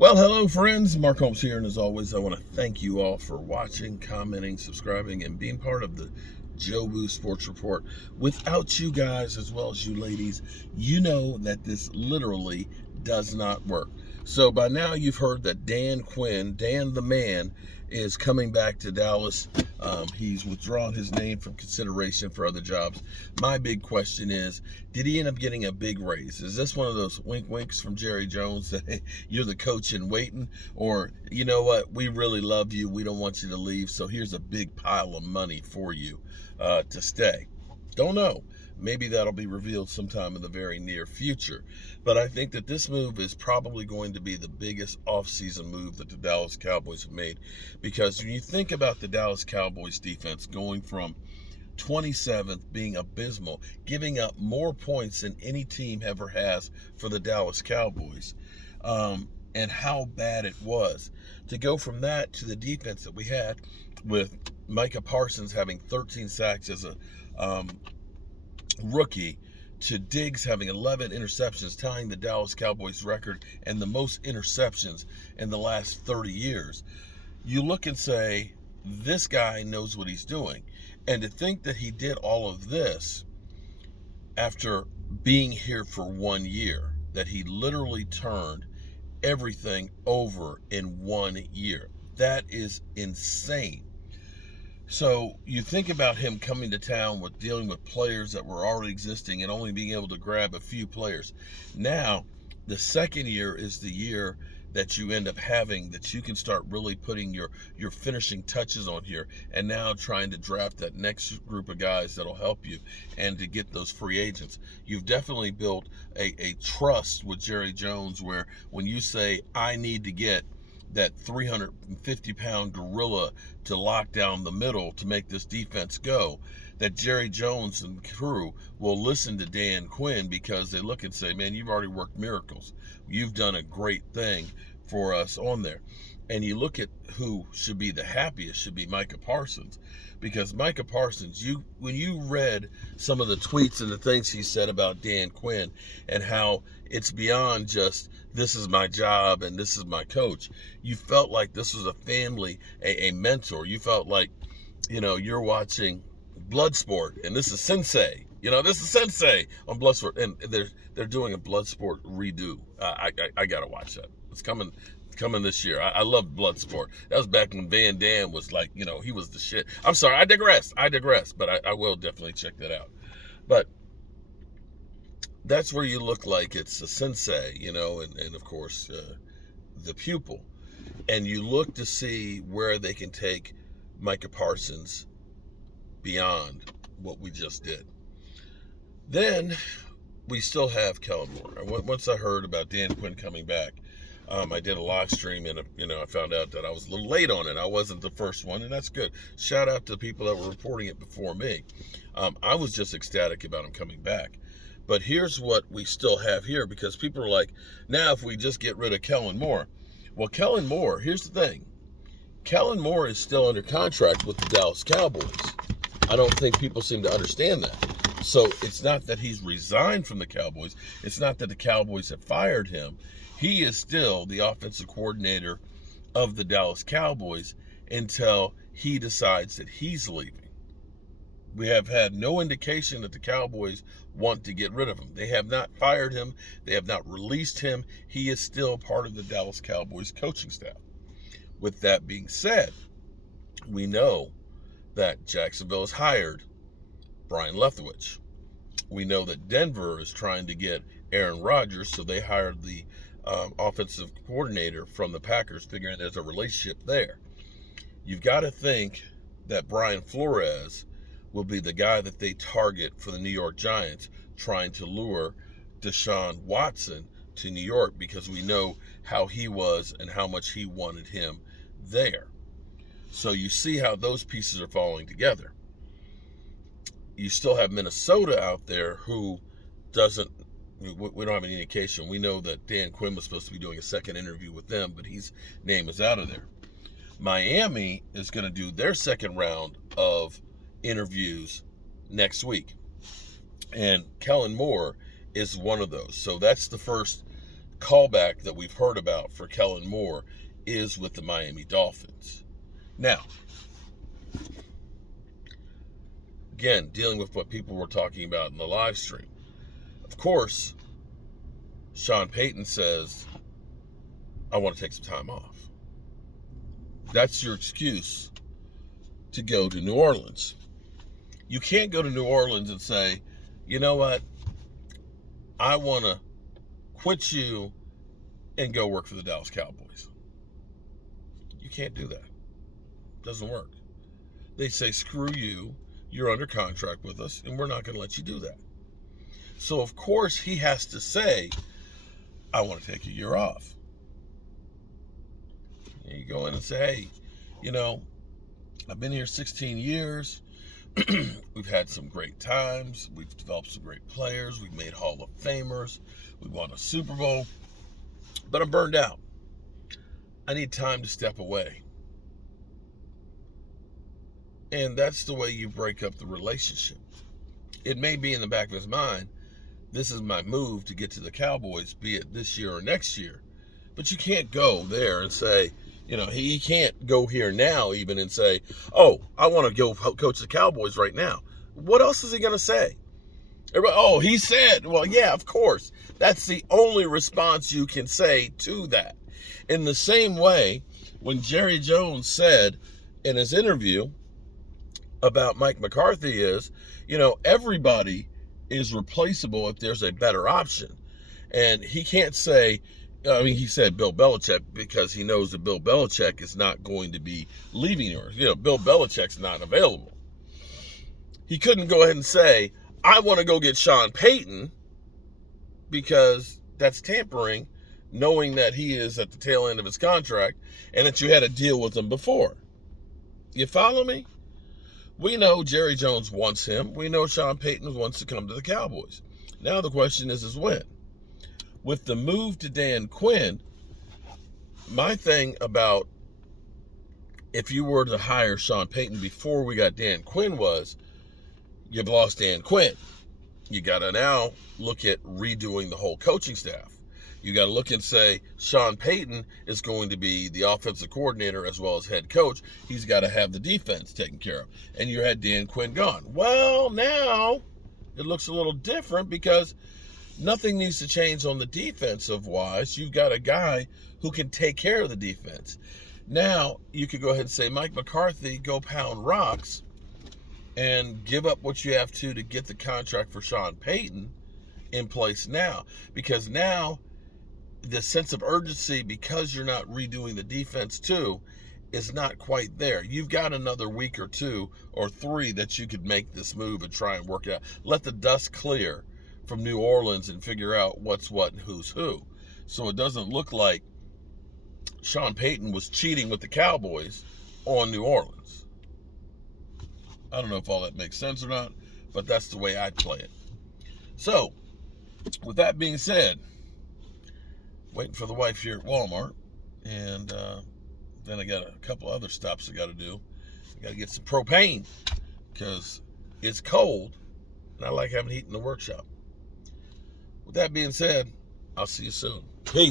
Well, hello, friends. Mark Holmes here, and as always, I want to thank you all for watching, commenting, subscribing, and being part of the Jobu Sports Report. Without you guys, as well as you ladies, you know that this literally does not work. So by now, you've heard that Dan Quinn, Dan the Man, is coming back to Dallas. He's withdrawn his name from consideration for other jobs. My big question is, did he end up getting a big raise? Is this one of those wink winks from Jerry Jones that hey, you're the coach in waiting? Or, you know what, we really love you, we don't want you to leave, so here's a big pile of money for you to stay? Don't know. Maybe that'll be revealed sometime in the very near future. But I think that this move is probably going to be the biggest offseason move that the Dallas Cowboys have made. Because when you think about the Dallas Cowboys defense going from 27th, being abysmal, giving up more points than any team ever has for the Dallas Cowboys, and how bad it was, to go from that to the defense that we had with Micah Parsons having 13 sacks as a rookie, to Diggs having 11 interceptions, tying the Dallas Cowboys record and the most interceptions in the last 30 years. You look and say, this guy knows what he's doing. And to think that he did all of this after being here for 1 year, that he literally turned everything over in 1 year, that is insane. So you think about him coming to town with dealing with players that were already existing and only being able to grab a few players. Now, the second year is the year that you end up having that you can start really putting your finishing touches on here, and now trying to draft that next group of guys that'll help you and to get those free agents. You've definitely built a trust with Jerry Jones, where when you say, I need to get that 350-pound gorilla to lock down the middle to make this defense go, that Jerry Jones and crew will listen to Dan Quinn, because they look and say, man, you've already worked miracles. You've done a great thing for us on there. And you look at who should be the happiest, should be Micah Parsons. Because Micah Parsons, when you read some of the tweets and the things he said about Dan Quinn and how it's beyond just, this is my job and this is my coach, you felt like this was a family, a mentor. You felt like, you're watching Bloodsport and this is Sensei. This is Sensei on Bloodsport, and they're doing a Bloodsport redo. I gotta watch that. It's coming this year. I love Bloodsport. That was back when Van Damme was like, he was the shit. I'm sorry, I digress, but I will definitely check that out. But that's where you look like it's a sensei, and of course, the pupil. And you look to see where they can take Micah Parsons beyond what we just did. Then we still have Kellen Moore. Once I heard about Dan Quinn coming back, I did a live stream, and I found out that I was a little late on it. I wasn't the first one, and that's good. Shout out to the people that were reporting it before me. I was just ecstatic about him coming back. But here's what we still have here, because people are like, now if we just get rid of Kellen Moore. Well, Kellen Moore, here's the thing. Kellen Moore is still under contract with the Dallas Cowboys. I don't think people seem to understand that. So it's not that he's resigned from the Cowboys. It's not that the Cowboys have fired him. He is still the offensive coordinator of the Dallas Cowboys until he decides that he's leaving. We have had no indication that the Cowboys want to get rid of him. They have not fired him. They have not released him. He is still part of the Dallas Cowboys coaching staff. With that being said, we know that Jacksonville has hired Brian Leftwich. We know that Denver is trying to get Aaron Rodgers, so they hired the offensive coordinator from the Packers, figuring there's a relationship there. You've got to think that Brian Flores will be the guy that they target for the New York Giants, trying to lure Deshaun Watson to New York, because we know how he was and how much he wanted him there. So you see how those pieces are falling together. You still have Minnesota out there who doesn't, we don't have any indication. We know that Dan Quinn was supposed to be doing a second interview with them, but his name is out of there. Miami is going to do their second round of interviews next week. And Kellen Moore is one of those. So that's the first callback that we've heard about for Kellen Moore is with the Miami Dolphins. Now, again, dealing with what people were talking about in the live stream. Of course, Sean Payton says, I want to take some time off. That's your excuse to go to New Orleans. You can't go to New Orleans and say, you know what, I want to quit you and go work for the Dallas Cowboys. You can't do that. Doesn't work. They say, screw you, you're under contract with us, and we're not going to let you do that. So, of course, he has to say, I want to take a year off. And you go in and say, hey, you know, I've been here 16 years. We've had some great times. We've developed some great players. We've made Hall of Famers. We won a Super Bowl. But I'm burned out. I need time to step away. And that's the way you break up the relationship. It may be in the back of his mind, this is my move to get to the Cowboys, be it this year or next year. But you can't go there and say, you know, he can't go here now even and say, oh, I want to go coach the Cowboys right now. What else is he going to say? Everybody, oh, he said, well, yeah, of course. That's the only response you can say to that. In the same way, when Jerry Jones said in his interview about Mike McCarthy is, you know, everybody is replaceable if there's a better option. And he can't say, I mean, he said Bill Belichick because he knows that Bill Belichick is not going to be leaving yours. You know, Bill Belichick's not available. He couldn't go ahead and say, I want to go get Sean Payton because that's tampering, knowing that he is at the tail end of his contract and that you had a deal with him before. You follow me? We know Jerry Jones wants him. We know Sean Payton wants to come to the Cowboys. Now the question is when? With the move to Dan Quinn, my thing about if you were to hire Sean Payton before we got Dan Quinn was, you've lost Dan Quinn. You got to now look at redoing the whole coaching staff. You got to look and say, Sean Payton is going to be the offensive coordinator as well as head coach. He's got to have the defense taken care of. And you had Dan Quinn gone. Well, now it looks a little different because nothing needs to change on the defensive wise. You've got a guy who can take care of the defense. Now you could go ahead and say, Mike McCarthy, go pound rocks and give up what you have to get the contract for Sean Payton in place now. Because now the sense of urgency, because you're not redoing the defense too, is not quite there. You've got another week or 2 or 3 that you could make this move and try and work it out. Let the dust clear from New Orleans and figure out what's what and who's who. So it doesn't look like Sean Payton was cheating with the Cowboys on New Orleans. I don't know if all that makes sense or not, but that's the way I'd play it. So, with that being said, waiting for the wife here at Walmart, and then I got a couple other stops I got to do. I got to get some propane because it's cold, and I like having heat in the workshop. With that being said, I'll see you soon. Peace.